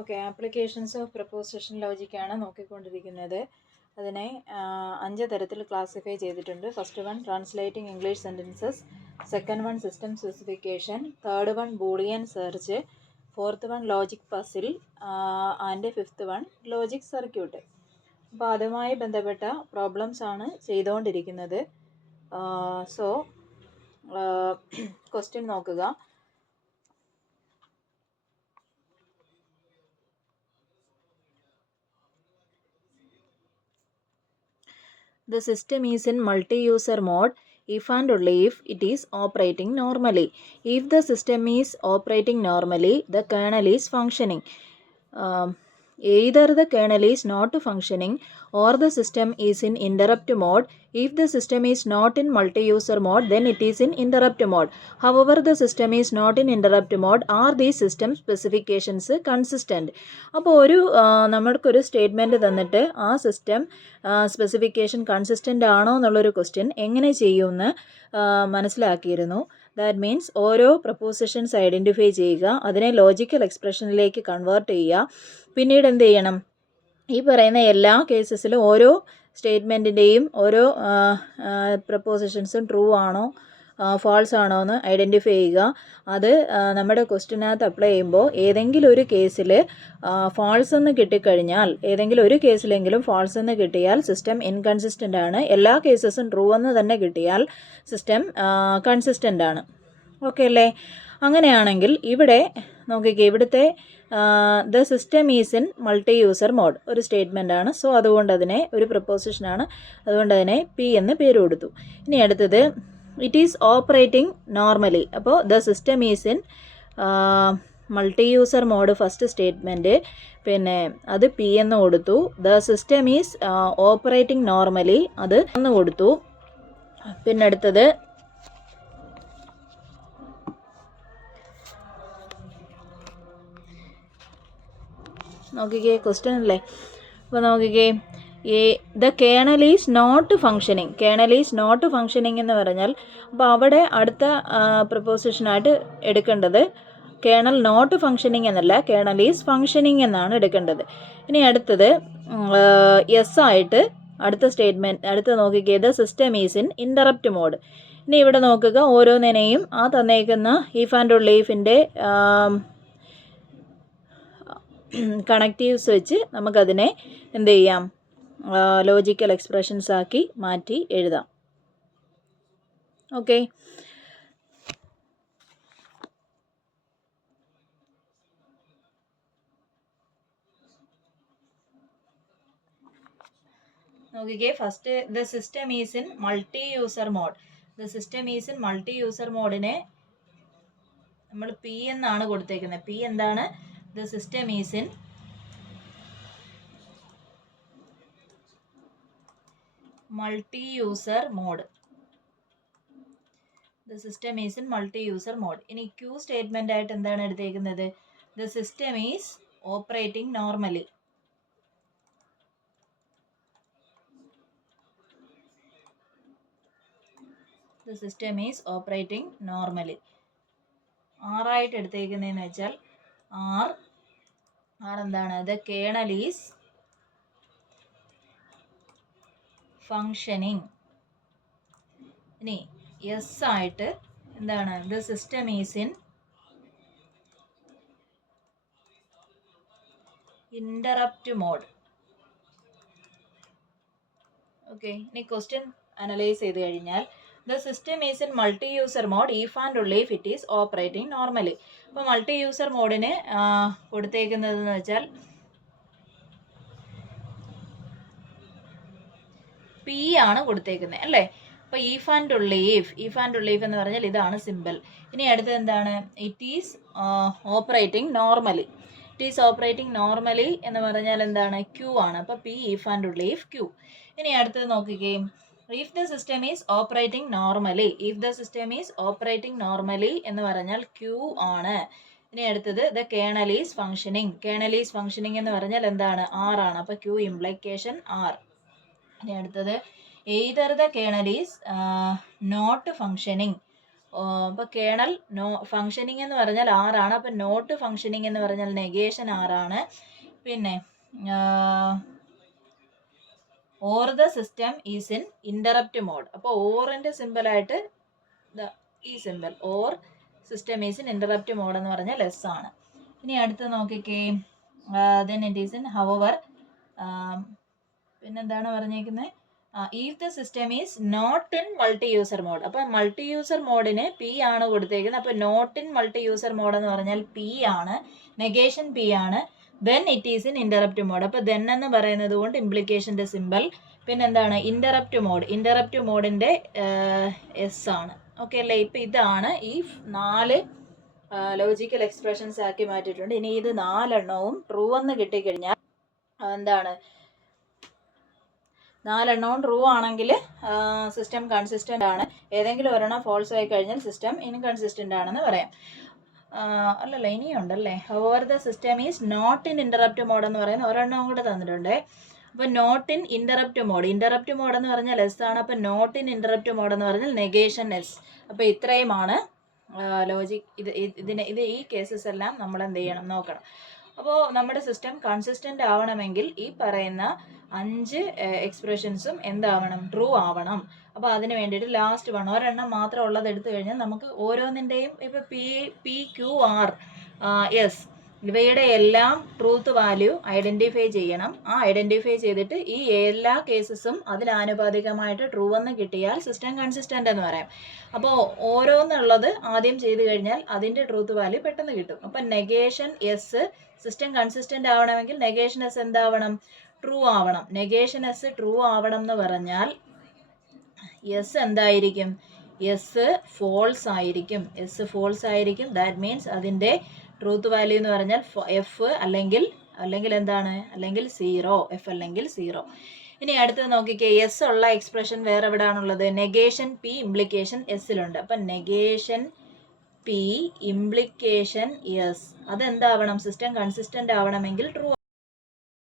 Okay, applications of proposition ലോജിക്കാണ് നോക്കിക്കൊണ്ടിരിക്കുന്നത്. അതിനെ 5 തരത്തിൽ ക്ലാസിഫൈ ചെയ്തിട്ടുണ്ട്. First one translating English sentences, second one system specification, third one Boolean search, fourth one logic puzzle and fifth one logic circuit. അപ്പോൾ അതുമായി ബന്ധപ്പെട്ട problems ആണ് ചെയ്തുകൊണ്ടിരിക്കുന്നത്. സോ ക്വസ്റ്റ്യൻ നോക്കുക. The system is in multi-user mode if and only if it is operating normally. If the system is operating normally, the kernel is functioning. Either the kernel is not functioning or the system is in interrupt mode. If the system is not in multi-user mode, then it is in interrupt mode. However, the system is not in interrupt mode. Are these system specifications consistent? അപ്പോൾ നമ്മൾക്കൊരു statement തന്നിട്ട് ആ system specification consistent ആണോ എന്നുള്ളൊരു question എങ്ങനെ ചെയ്യുമെന്ന് മനസ്സിലാക്കിയിരുന്നു. That means ഓരോ പ്രപ്പോസിഷൻസ് ഐഡൻറ്റിഫൈ ചെയ്യുക, അതിനെ ലോജിക്കൽ എക്സ്പ്രഷനിലേക്ക് കൺവേർട്ട് ചെയ്യുക. പിന്നീട് എന്ത് ചെയ്യണം? ഈ പറയുന്ന എല്ലാ കേസസിലും ഓരോ സ്റ്റേറ്റ്മെൻറ്റിൻ്റെയും ഓരോ പ്രപ്പോസിഷൻസും ട്രൂ ആണോ ഫാൾസ് ആണോ എന്ന് ഐഡൻറ്റിഫൈ ചെയ്യുക. അത് നമ്മുടെ ക്വസ്റ്റ്യനകത്ത് അപ്ലൈ ചെയ്യുമ്പോൾ ഏതെങ്കിലും ഒരു കേസിൽ ഫാൾസ് എന്ന് കിട്ടിക്കഴിഞ്ഞാൽ, ഏതെങ്കിലും ഒരു കേസിലെങ്കിലും ഫാൾസ് എന്ന് കിട്ടിയാൽ സിസ്റ്റം ഇൻകൺസിസ്റ്റൻ്റ് ആണ്. എല്ലാ കേസസും ട്രൂ എന്ന് തന്നെ കിട്ടിയാൽ സിസ്റ്റം കൺസിസ്റ്റൻ്റ് ആണ്. ഓക്കെ അല്ലേ? അങ്ങനെയാണെങ്കിൽ ഇവിടെ നോക്കിക്കേ, ഇവിടുത്തെ the system is in multi user mode ഒരു സ്റ്റേറ്റ്മെൻ്റ് ആണ്. സോ അതുകൊണ്ട് അതിനെ ഒരു പ്രപ്പോസിഷനാണ്, അതുകൊണ്ട് അതിനെ പി എന്ന് പേര് കൊടുത്തു. ഇനി അടുത്തത് ഇറ്റ് ഈസ് ഓപ്പറേറ്റിംഗ് നോർമലി. അപ്പോൾ the system is in multi user mode first statement, പിന്നെ അത് പി എന്ന് കൊടുത്തു. The system is operating normally അത് എന്ന് കൊടുത്തു. പിന്നെ അടുത്തത് നോക്കിക്കേ, ക്വസ്റ്റ്യൻ അല്ലേ? അപ്പോൾ നോക്കിക്കേ, the kernel is not functioning. Kernel is not functioning എന്ന് പറഞ്ഞാൽ അപ്പോൾ അവിടെ അടുത്ത പ്രപ്പോസിഷനായിട്ട് എടുക്കേണ്ടത് കേണൽ നോട്ട് ഫങ്ഷനിങ് എന്നല്ല, കേണൽ ഈസ് ഫങ്ഷനിങ് എന്നാണ് എടുക്കേണ്ടത്. ഇനി അടുത്തത് യെസ് ആയിട്ട് അടുത്ത സ്റ്റേറ്റ്മെൻറ്റ് അടുത്ത നോക്കിക്കേ, the system is in interrupt mode. ഇനി ഇവിടെ നോക്കുക, ഓരോന്നിനെയും ആ തന്നേക്കുന്ന ഈഫ് ആൻഡ് ഓൺലി ഈഫിൻ്റെ കണക്റ്റീവ്സ് വെച്ച് നമുക്കതിനെ എന്ത് ചെയ്യാം? ലോജിക്കൽ എക്സ്പ്രഷൻസ് ആക്കി മാറ്റി എഴുതാം. ഓക്കെ, നോക്കിക്കേ, first the system is in multi user mode. The system is in multi user മോഡിനെ നമ്മൾ പി എന്നാണ് കൊടുത്തേക്കുന്നത്. പി എന്താണ്? The system is in multi user mode. The system is in multi user mode. ഇനി Q statement ആയിട്ട് എന്താണ് എടുത്തേക്കുന്നത്? The system is operating normally. The system is operating normally. ആറായിട്ട് എടുത്തേക്കുന്നതെന്ന് വെച്ചാൽ ആർ എന്താണ്? The kernel is functioning. ഇനി S ആയിട്ട് എന്താണ്? The system is in interrupt mode. Okay, ഇനി ക്വസ്റ്റ്യൻ അനലൈസ് ചെയ്ത് കഴിഞ്ഞാൽ the system is in multi user mode if and only if it is operating normally. അപ്പോൾ മൾട്ടി യൂസർ മോഡിന് കൊടുത്തേക്കുന്നതെന്ന് വെച്ചാൽ പി ആണ് കൊടുത്തേക്കുന്നത് അല്ലേ? അപ്പോൾ ഈഫ് ആൻഡ് ഓൺലി ഈഫ് എന്ന് പറഞ്ഞാൽ ഇതാണ് സിമ്പിൾ. ഇനി അടുത്തത് എന്താണ്? It is operating normally. It is operating normally എന്ന് പറഞ്ഞാൽ എന്താണ്? ക്യൂ ആണ്. അപ്പോൾ P if and only if Q. ഇനി അടുത്തത് നോക്കുകയും, if the system is operating normally. If the system is operating normally എന്ന് പറഞ്ഞാൽ ക്യൂ ആണ്. ഇനി അടുത്തത് the kernel is functioning. Kernel is functioning എന്ന് പറഞ്ഞാൽ എന്താണ്? ആർ ആണ്. അപ്പോൾ ക്യൂ ഇംപ്ലിക്കേഷൻ ആർ. ഇനി അടുത്തത് either the kernel is not functioning അപ്പോൾ കേണൽ ഫങ്ഷനിങ് എന്ന് പറഞ്ഞാൽ ആറാണ്. അപ്പം നോട്ട് ഫങ്ഷനിങ് എന്ന് പറഞ്ഞാൽ നെഗേഷൻ ആറാണ്. പിന്നെ or the system is in interrupt mode. അപ്പോൾ ഓറിൻ്റെ സിമ്പിളായിട്ട് ഈ simple or system is in interrupt mode എന്ന് പറഞ്ഞാൽ ലെസ് ആണ്. ഇനി അടുത്ത് നോക്കിക്കേ, then it is in hour. പിന്നെന്താണ് പറഞ്ഞേക്കുന്നത്, if the system is not in multi user mode. അപ്പം മൾട്ടി യൂസർ മോഡിന് പി ആണ് കൊടുത്തേക്കുന്നത്. അപ്പോൾ not in multi user mode എന്ന് പറഞ്ഞാൽ പി ആണ്, നെഗേഷൻ പി ആണ്. Then it is in interrupt mode. അപ്പോൾ ദെൻ എന്ന് പറയുന്നത് കൊണ്ട് ഇംപ്ലിക്കേഷൻ്റെ സിമ്പിൾ. പിന്നെന്താണ് ഇൻ്ററപ്റ്റ് മോഡ്, ഇൻ്ററപ്റ്റ് മോഡിൻ്റെ എസ് ആണ്. ഓക്കെ അല്ലേ. ഇപ്പം ഇതാണ് ഈ 4 ലോജിക്കൽ എക്സ്പ്രഷൻസ് ആക്കി മാറ്റിയിട്ടുണ്ട്. ഇനി ഇത് 4 ട്രൂ എന്ന് കിട്ടിക്കഴിഞ്ഞാൽ എന്താണ്, 4 ട്രൂ ആണെങ്കിൽ സിസ്റ്റം കൺസിസ്റ്റൻ്റ് ആണ്. ഏതെങ്കിലും ഒരെണ്ണം ഫോൾസ് ആയി കഴിഞ്ഞാൽ സിസ്റ്റം ഇൻകൺസിസ്റ്റൻ്റ് ആണെന്ന് പറയാം. അല്ലല്ല, ഇനിയുണ്ടല്ലേ. However the system is not in interrupt mode എന്ന് പറയുന്ന ഒരെണ്ണം കൂടെ തന്നിട്ടുണ്ട്. അപ്പോൾ not in interrupt mode, interrupt mode എന്ന് പറഞ്ഞാൽ എസ് ആണ്. അപ്പോൾ നോട്ട് ഇൻ ഇൻ്ററപ്റ്റ് മോഡ് എന്ന് പറഞ്ഞാൽ നെഗേഷൻ എസ്. അപ്പോൾ ഇത്രയുമാണ് ലോജിക്. ഇത് ഈ കേസസ് എല്ലാം നമ്മൾ എന്ത് ചെയ്യണം, നോക്കണം. അപ്പോൾ നമ്മുടെ സിസ്റ്റം കൺസിസ്റ്റൻ്റ് ആവണമെങ്കിൽ ഈ പറയുന്ന 5 എക്സ്പ്രഷൻസും എന്താവണം, ട്രൂ ആവണം. അപ്പോൾ അതിന് വേണ്ടിയിട്ട് ലാസ്റ്റ് ഒരെണ്ണം മാത്രം ഉള്ളത് എടുത്തു കഴിഞ്ഞാൽ നമുക്ക് ഓരോന്നിൻ്റെയും ഇപ്പോൾ പി ക്യു ആർ എസ് ഇവയുടെ എല്ലാം ട്രൂത്ത് വാല്യൂ ഐഡൻറ്റിഫൈ ചെയ്യണം. ആ ഐഡൻറ്റിഫൈ ചെയ്തിട്ട് ഈ എല്ലാ കേസസും അതിലാനുപാതികമായിട്ട് ട്രൂ എന്ന് കിട്ടിയാൽ സിസ്റ്റം കൺസിസ്റ്റൻ്റ് എന്ന് പറയാം. അപ്പോൾ ഓരോന്നുള്ളത് ആദ്യം ചെയ്ത് കഴിഞ്ഞാൽ അതിൻ്റെ ട്രൂത്ത് വാല്യൂ പെട്ടെന്ന് കിട്ടും. അപ്പം നെഗേഷൻ എസ് സിസ്റ്റം കൺസിസ്റ്റൻ്റ് ആവണമെങ്കിൽ നെഗേഷൻ എസ് എന്താവണം, ട്രൂ ആവണം. നെഗേഷൻ എസ് ട്രൂ ആവണം എന്ന് പറഞ്ഞാൽ എസ് എന്തായിരിക്കും, എസ് ഫോൾസ് ആയിരിക്കും. എസ് ഫോൾസ് ആയിരിക്കും. ദാറ്റ് മീൻസ് അതിൻ്റെ ട്രൂത്ത് വാല്യൂ എന്ന് പറഞ്ഞാൽ എഫ് അല്ലെങ്കിൽ എന്താണ്, അല്ലെങ്കിൽ 0, എഫ് അല്ലെങ്കിൽ 0. ഇനി അടുത്ത് നോക്കിക്കേ, എസ് ഉള്ള എക്സ്പ്രഷൻ വേറെ എവിടെയാണുള്ളത്, നെഗേഷൻ പി ഇംപ്ലിക്കേഷൻ എസ്സിലുണ്ട്. അപ്പം നെഗേഷൻ പി ഇംപ്ലിക്കേഷൻ എസ് അതെന്താവണം, സിസ്റ്റം കൺസിസ്റ്റൻ്റ് ആവണമെങ്കിൽ ട്രൂ